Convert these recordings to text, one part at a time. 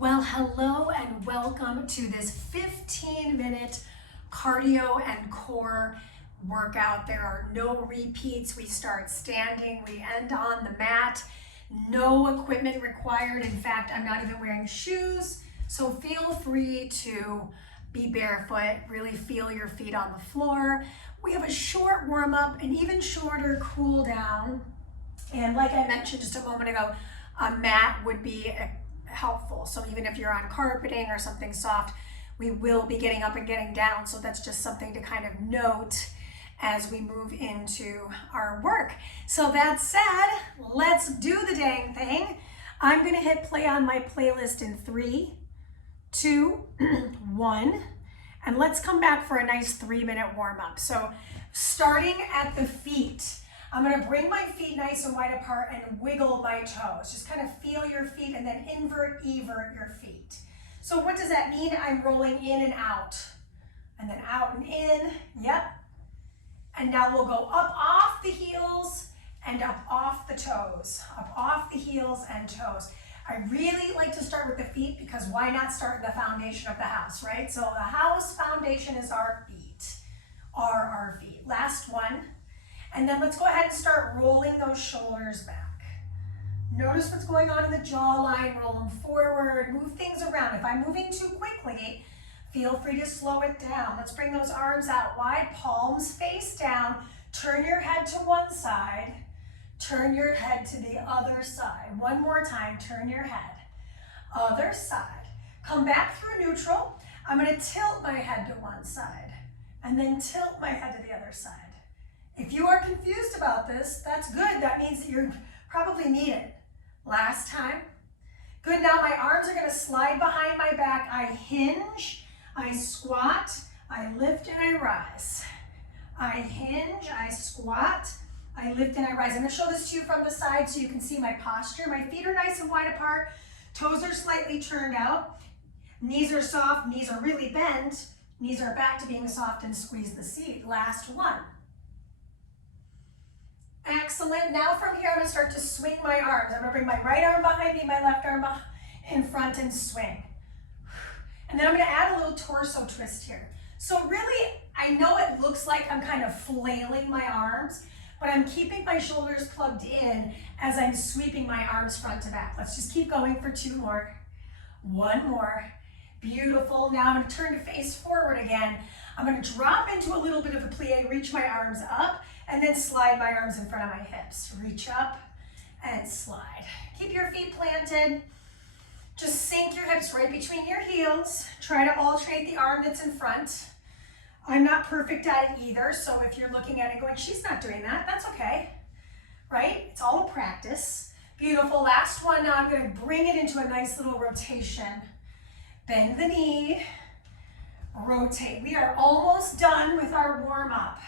Well, hello and welcome to this 15-minute cardio and core workout. There are no repeats. We start standing, we end on the mat. No equipment required. In fact, I'm not even wearing shoes, so feel free to be barefoot, really feel your feet on the floor. We have a short warm-up, an even shorter cool down, and like I mentioned just a moment ago, a mat would be helpful. So even if you're on carpeting or something soft, we will be getting up and getting down. So that's just something to kind of note as we move into our work. So that said, let's do the dang thing. I'm gonna hit play on my playlist in 3, 2, 1, and let's come back for a nice 3-minute warm up. So starting at the feet, I'm gonna bring my feet nice and wide apart and wiggle my toes. Just kind of feel your feet and then invert, evert your feet. So what does that mean? I'm rolling in and out and in, yep. And now we'll go up off the heels and up off the toes, up off the heels and toes. I really like to start with the feet because why not start the foundation of the house, right? So the house foundation is our feet, our feet. Last one. And then let's go ahead and start rolling those shoulders back. Notice what's going on in the jawline, roll them forward, move things around. If I'm moving too quickly, feel free to slow it down. Let's bring those arms out wide, palms face down, turn your head to one side, turn your head to the other side. One more time, turn your head, other side. Come back through neutral. I'm gonna tilt my head to one side and then tilt my head to the other side. If you are confused about this, that's good. That means that you probably need it. Last time. Good, now my arms are gonna slide behind my back. I hinge, I squat, I lift and I rise. I hinge, I squat, I lift and I rise. I'm gonna show this to you from the side so you can see my posture. My feet are nice and wide apart. Toes are slightly turned out. Knees are soft, knees are really bent. Knees are back to being soft and squeeze the seat. Last one. Excellent. Now from here, I'm gonna start to swing my arms. I'm gonna bring my right arm behind me, my left arm in front and swing. And then I'm gonna add a little torso twist here. So really, I know it looks like I'm kind of flailing my arms, but I'm keeping my shoulders plugged in as I'm sweeping my arms front to back. Let's just keep going for 2 more. 1 more. Beautiful. Now I'm gonna turn to face forward again. I'm gonna drop into a little bit of a plie, reach my arms up, and then slide my arms in front of my hips. Reach up and slide. Keep your feet planted. Just sink your hips right between your heels. Try to alternate the arm that's in front. I'm not perfect at it either, so if you're looking at it going, she's not doing that, that's okay, right? It's all a practice. Beautiful, last one. Now I'm gonna bring it into a nice little rotation. Bend the knee, rotate. We are almost done with our warm up.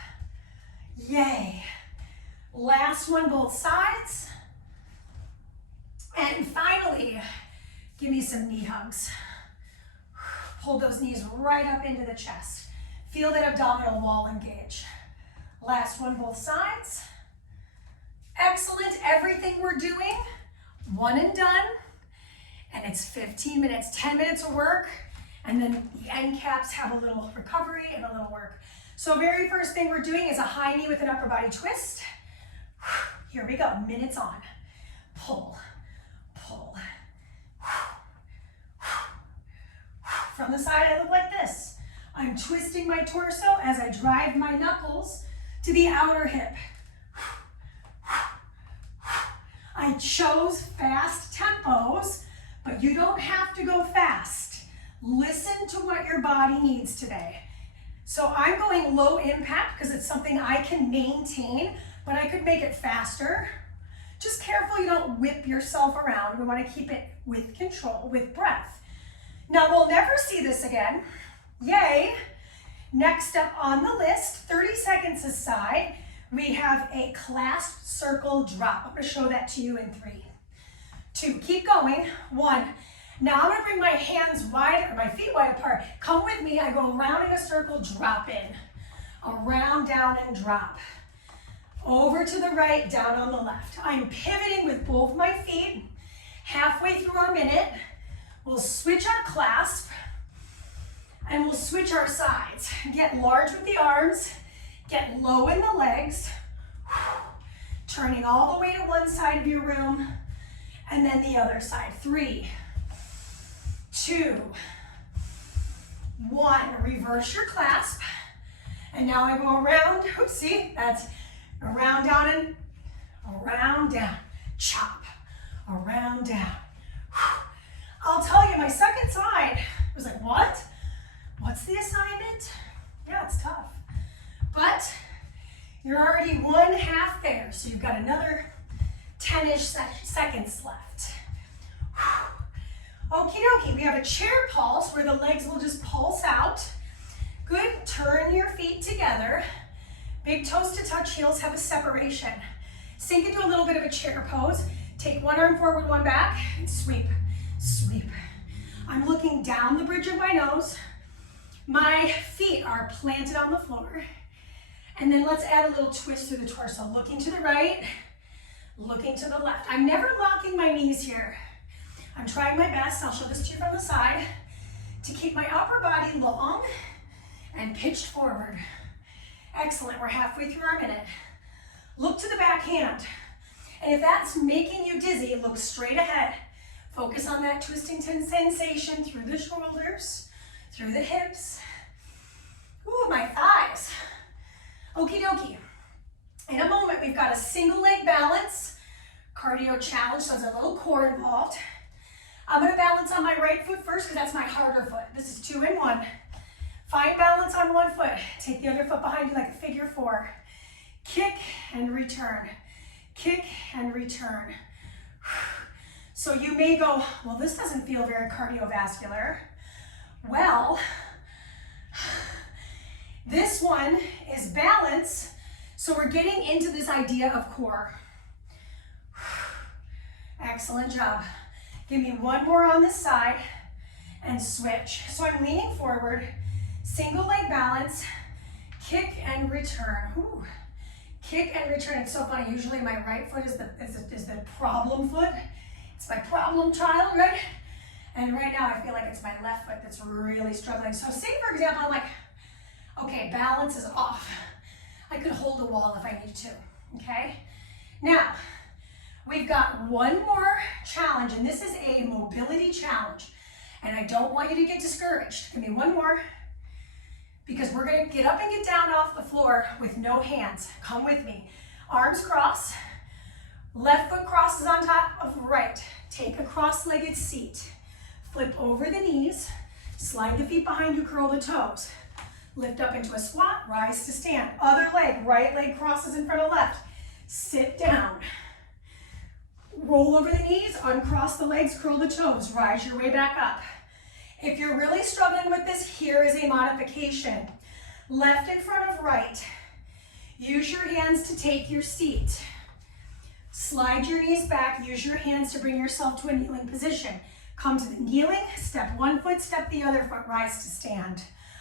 Yay. Last one, both sides. And finally, give me some knee hugs. Hold those knees right up into the chest. Feel that abdominal wall engage. Last one, both sides. Excellent, everything we're doing, one and done. And it's 15 minutes, 10 minutes of work, and then the end caps have a little recovery and a little work. So very first thing we're doing is a high knee with an upper body twist. Here we go, minutes on. Pull, pull. From the side, I look like this. I'm twisting my torso as I drive my knuckles to the outer hip. I chose fast tempos, but you don't have to go fast. Listen to what your body needs today. So I'm going low impact because it's something I can maintain, but I could make it faster. Just careful you don't whip yourself around. We want to keep it with control, with breath. Now we'll never see this again. Yay. Next up on the list, 30 seconds aside, we have a clasped circle drop. I'm going to show that to you in 3, 2, keep going, 1. Now I'm gonna bring my hands wide, or my feet wide apart. Come with me, I go around in a circle, drop in. Around, down, and drop. Over to the right, down on the left. I'm pivoting with both my feet. Halfway through our minute, We'll switch our clasp and we'll switch our sides. Get large with the arms, get low in the legs, turning all the way to one side of your room and then the other side. 3, 2, 1. Reverse your clasp. And now I go around. Oops, see, that's around, down, and around, down. Chop. Around, down. I'll tell you, my second side was like, what? What's the assignment? Yeah, it's tough. But you're already 1/2 there, so you've got another 10-ish seconds left. Okie dokie, we have a chair pulse where the legs will just pulse out. Good, turn your feet together. Big toes to touch, heels have a separation. Sink into a little bit of a chair pose. Take one arm forward, one back, and sweep, sweep. I'm looking down the bridge of my nose. My feet are planted on the floor. And then let's add a little twist through the torso. Looking to the right, looking to the left. I'm never locking my knees here. I'm trying my best, I'll show this to you from the side, to keep my upper body long and pitched forward. Excellent, we're halfway through our minute. Look to the back hand. And if that's making you dizzy, look straight ahead. Focus on that twisting sensation through the shoulders, through the hips. Ooh, my thighs. Okie dokie. In a moment, we've got a single leg balance, cardio challenge, so there's a little core involved. I'm gonna balance on my right foot first because that's my harder foot. This is 2 and 1. Find balance on one foot. Take the other foot behind you like a figure 4. Kick and return. Kick and return. So you may go, well, this doesn't feel very cardiovascular. Well, this one is balance, so we're getting into this idea of core. Excellent job. Give me one more on this side and switch. So I'm leaning forward, single leg balance, kick and return. Ooh. Kick and return. It's so funny. Usually my right foot is the problem foot. It's my problem child, right? And right now I feel like it's my left foot that's really struggling. So say, for example, I'm like, okay, balance is off. I could hold a wall if I need to, okay? Now, we've got one more challenge, and this is a mobility challenge. And I don't want you to get discouraged. Give me one more, because we're gonna get up and get down off the floor with no hands. Come with me. Arms cross, left foot crosses on top of right. Take a cross-legged seat. Flip over the knees, slide the feet behind you, curl the toes. Lift up into a squat, rise to stand. Other leg, right leg crosses in front of left. Sit down. Roll over the knees, uncross the legs, curl the toes, rise your way back up. If you're really struggling with this, here is a modification. Left in front of right. Use your hands to take your seat. Slide your knees back, use your hands to bring yourself to a kneeling position. Come to the kneeling, step one foot, step the other foot, rise to stand.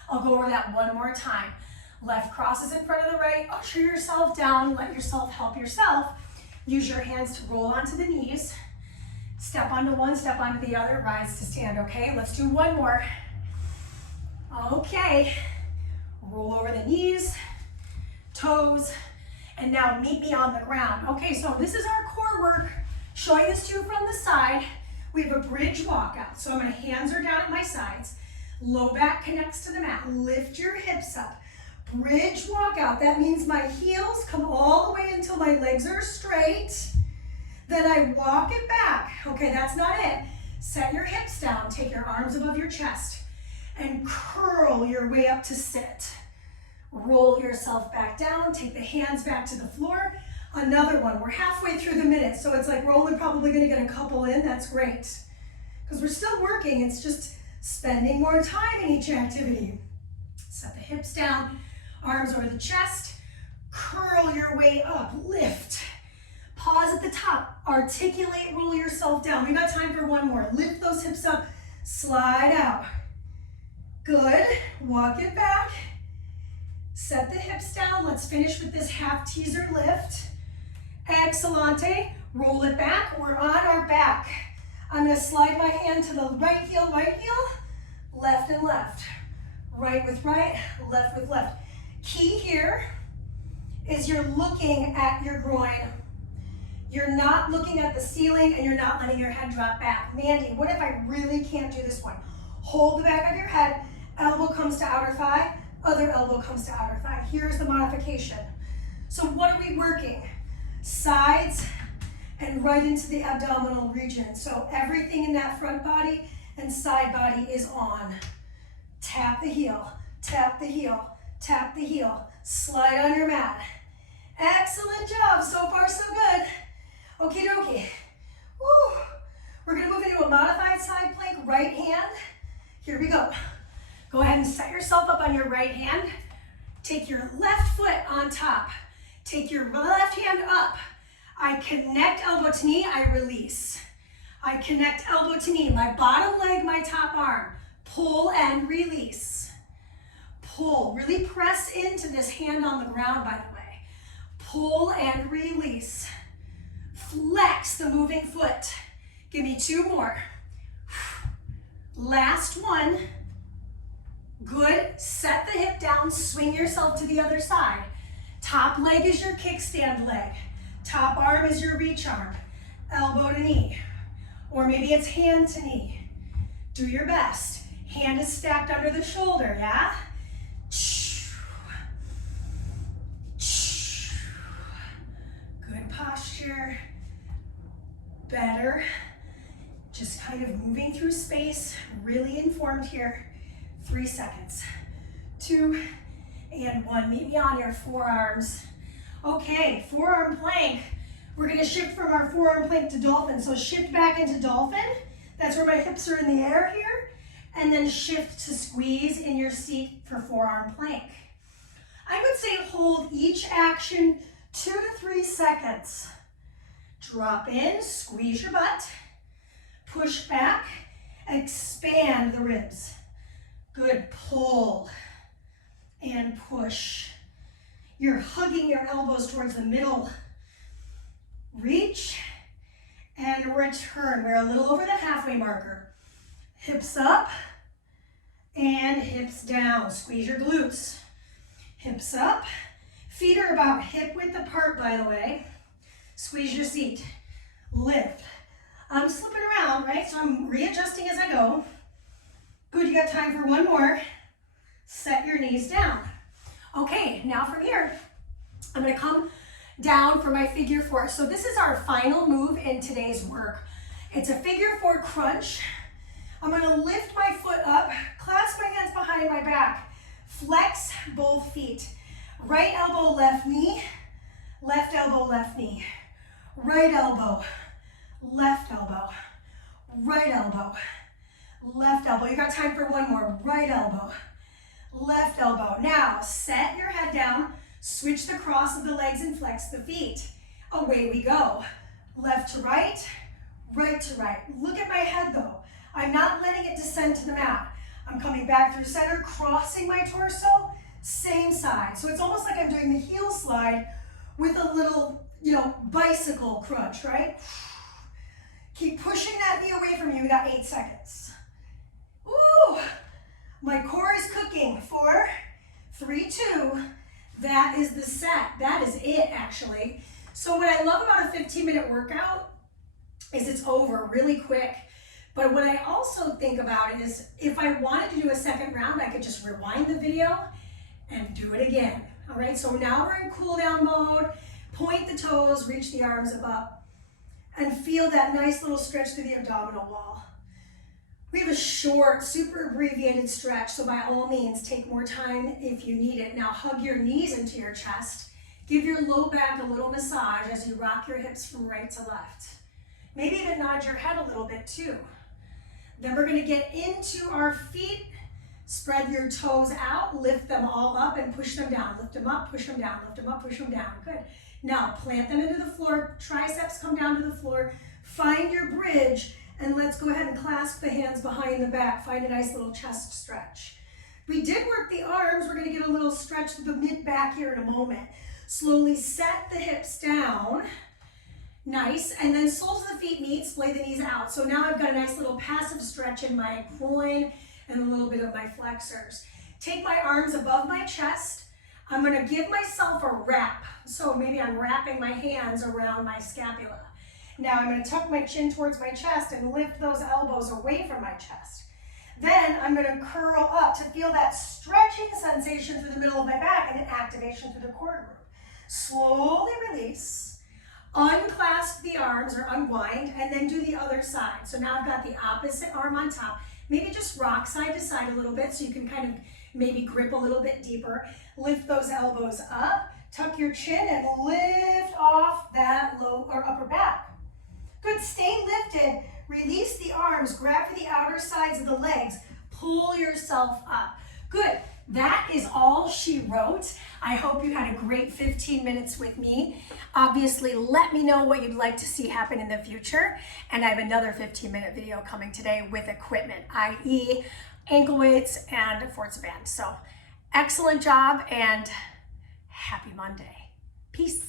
I'll go over that one more time. Left crosses in front of the right, usher yourself down, let yourself help yourself. Use your hands to roll onto the knees. Step onto one, step onto the other, rise to stand, okay? Let's do one more. Okay, roll over the knees, toes, and now meet me on the ground. Okay, so this is our core work. Showing this to you from the side. We have a bridge walkout. So my hands are down at my sides. Low back connects to the mat. Lift your hips up. Bridge walkout. That means my heels come all the way until my legs are straight. Then I walk it back. Okay, that's not it. Set your hips down. Take your arms above your chest and curl your way up to sit. Roll yourself back down. Take the hands back to the floor. Another one. We're halfway through the minute, so it's like we're only probably going to get a couple in. That's great. Because we're still working. It's just spending more time in each activity. Set the hips down. Arms over the chest. Curl your way up. Lift. Pause at the top. Articulate. Roll yourself down. We got time for one more. Lift those hips up. Slide out. Good. Walk it back. Set the hips down. Let's finish with this half teaser lift. Excellente. Roll it back. We're on our back. I'm gonna slide my hand to the right heel, left and left. Right with right, left with left. Key here is you're looking at your groin. You're not looking at the ceiling and you're not letting your head drop back. Mandee, what if I really can't do this one? Hold the back of your head, elbow comes to outer thigh, other elbow comes to outer thigh. Here's the modification. So what are we working? Sides and right into the abdominal region. So everything in that front body and side body is on. Tap the heel, tap the heel, tap the heel. Slide on your mat. Excellent job, so far so good. Okie dokie. Woo. We're gonna move into a modified side plank, right hand. Here we go. Go ahead and set yourself up on your right hand. Take your left foot on top. Take your left hand up. I connect elbow to knee, I release. I connect elbow to knee, my bottom leg, my top arm. Pull and release. Pull, really press into this hand on the ground, by the way. Pull and release. Flex the moving foot. Give me 2 more. Last one. Good, set the hip down, swing yourself to the other side. Top leg is your kickstand leg. Top arm is your reach arm. Elbow to knee. Or maybe it's hand to knee. Do your best. Hand is stacked under the shoulder, yeah? Good posture. Better. Just kind of moving through space, really informed here. 3 seconds. 2 and 1. Meet me on your forearms. Okay, forearm plank. We're gonna shift from our forearm plank to dolphin. So shift back into dolphin. That's where my hips are in the air here. And then shift to squeeze in your seat for forearm plank. I would say hold each action 2 to 3 seconds. Drop in, squeeze your butt. Push back, expand the ribs. Good, pull and push. You're hugging your elbows towards the middle. Reach and return. We're a little over the halfway marker. Hips up and hips down. Squeeze your glutes. Hips up. Feet are about hip width apart, by the way. Squeeze your seat. Lift. I'm slipping around, right? So I'm readjusting as I go. Good, you got time for 1 more. Set your knees down. Okay, now from here, I'm gonna come down for my figure 4. So this is our final move in today's work. It's a figure 4 crunch. I'm gonna lift my foot up, clasp my hands behind my back, flex both feet. Right elbow, left knee, left elbow, left knee. Right elbow, left elbow, right elbow, left elbow. You got time for 1 more. Right elbow, left elbow. Now, set your head down, switch the cross of the legs and flex the feet. Away we go. Left to right, right to right. Look at my head though. I'm not letting it descend to the mat. I'm coming back through center, crossing my torso, same side. So it's almost like I'm doing the heel slide with a little, bicycle crunch, right? Keep pushing that knee away from you. We got 8 seconds. Ooh, my core is cooking. 4, 3, 2. That is the set. That is it, actually. So what I love about a 15-minute workout is it's over really quick. But what I also think about it is if I wanted to do a second round, I could just rewind the video and do it again. All right, so now we're in cool down mode. Point the toes, reach the arms up, and feel that nice little stretch through the abdominal wall. We have a short, super abbreviated stretch, so by all means, take more time if you need it. Now hug your knees into your chest. Give your low back a little massage as you rock your hips from right to left. Maybe even nod your head a little bit too. Then we're gonna get into our feet. Spread your toes out, lift them all up and push them down. Lift them up, push them down, lift them up, push them down. Good. Now plant them into the floor, triceps come down to the floor, find your bridge, and let's go ahead and clasp the hands behind the back. Find a nice little chest stretch. We did work the arms. We're gonna get a little stretch to the mid back here in a moment. Slowly set the hips down. Nice, and then soles of the feet meet, splay the knees out. So now I've got a nice little passive stretch in my groin and a little bit of my flexors. Take my arms above my chest. I'm gonna give myself a wrap. So maybe I'm wrapping my hands around my scapula. Now I'm gonna tuck my chin towards my chest and lift those elbows away from my chest. Then I'm gonna curl up to feel that stretching sensation through the middle of my back and an activation through the core group. Slowly release. Unclasp the arms or unwind, and then do the other side. So now I've got the opposite arm on top. Maybe just rock side to side a little bit so you can kind of maybe grip a little bit deeper. Lift those elbows up, tuck your chin, and lift off that low or upper back. Good, stay lifted. Release the arms, grab for the outer sides of the legs. Pull yourself up. Good. That is all she wrote. I hope you had a great 15 minutes with me. Obviously, let me know what you'd like to see happen in the future. And I have another 15-minute video coming today with equipment, i.e. ankle weights and forza band. So excellent job and happy Monday. Peace.